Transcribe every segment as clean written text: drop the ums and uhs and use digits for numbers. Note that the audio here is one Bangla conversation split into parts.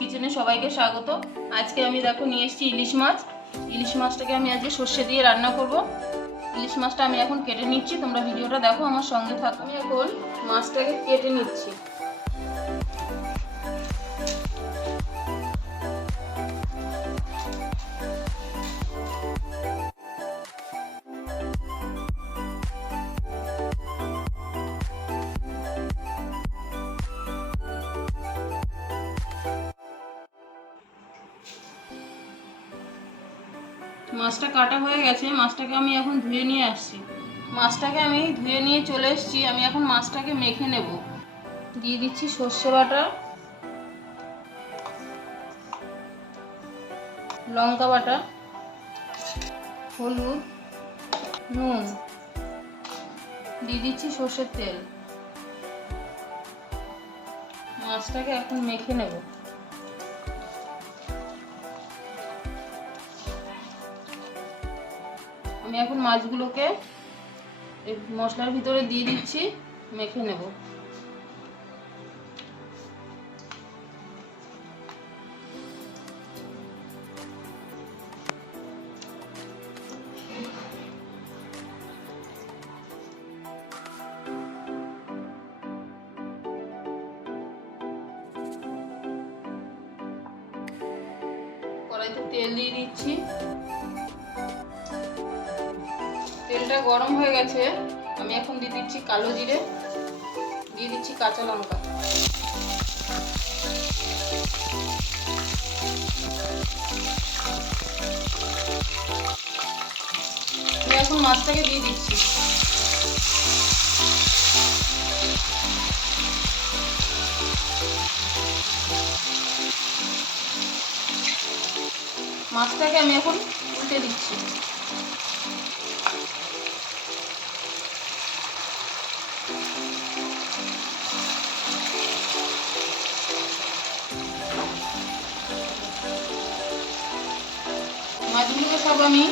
কিচেনে সবাইকে স্বাগত। আজকে আমি দেখো নিয়ে এসেছি ইলিশ মাছ। ইলিশ মাছটাকে আমি আজকে সর্ষে দিয়ে রান্না করব। ইলিশ মাছটা আমি এখন কেটে নিচ্ছি, তোমরা ভিডিওটা দেখো, আমার সঙ্গে থাকো। আমি এখন মাছটাকে কেটে নিচ্ছি। মাছটা কাটা হয়ে গেছে, মাছটাকে আমি এখন ধুয়ে নিয়ে আসছি। মাছটাকে আমি ধুয়ে নিয়ে চলে এসেছি। আমি এখন মাছটাকে মেখে নেব। দিয়ে দিচ্ছি সর্ষে বাটা, লঙ্কা বাটা, হলুদ, নুন, দিয়ে দিচ্ছি সর্ষের তেল। মাছটাকে এখন মেখে নেব। আমি এখন মাছগুলোকে এই মশলার ভিতরে দিয়ে দিচ্ছি, মেখে নেব। কড়াইতে তেল দিয়ে দিচ্ছি। তেলটা গরম হয়ে গেছে, আমি এখন দিয়ে দিচ্ছি কালো জিরে, দিয়ে দিচ্ছি কাঁচা লঙ্কা। আমি এখন মাছটাকে দিয়ে দিচ্ছি। মাছটাকে আমি এখন উল্টে দিচ্ছি। মাছগুলোকে সব আমি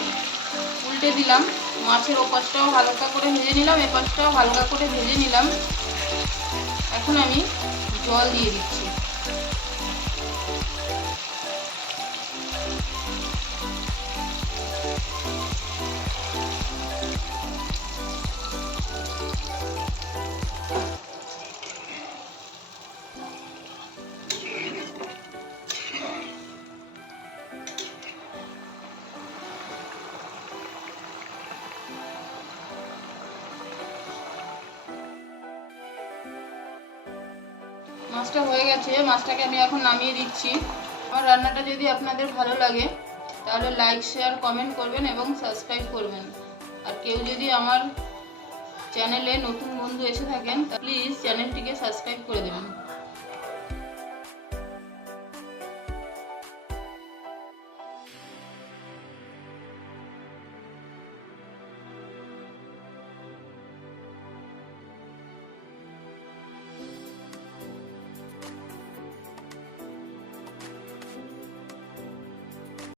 উল্টে দিলাম। মাছের ওপাশটাও হালকা করে ভেজে নিলাম, এপাশটাও হালকা করে ভেজে নিলাম। এখন আমি জল দিয়ে দিচ্ছি। মাছটা হয়ে গেছে, মাছটাকে আমি এখন নামিয়ে দিচ্ছি। আমার রান্নাটা যদি আপনাদের ভালো লাগে তাহলে লাইক, শেয়ার, কমেন্ট করবেন এবং সাবস্ক্রাইব করবেন। আর কেউ যদি আমার চ্যানেলে নতুন বন্ধু এসে থাকেন প্লিজ চ্যানেলটিকে সাবস্ক্রাইব করে দেবেন।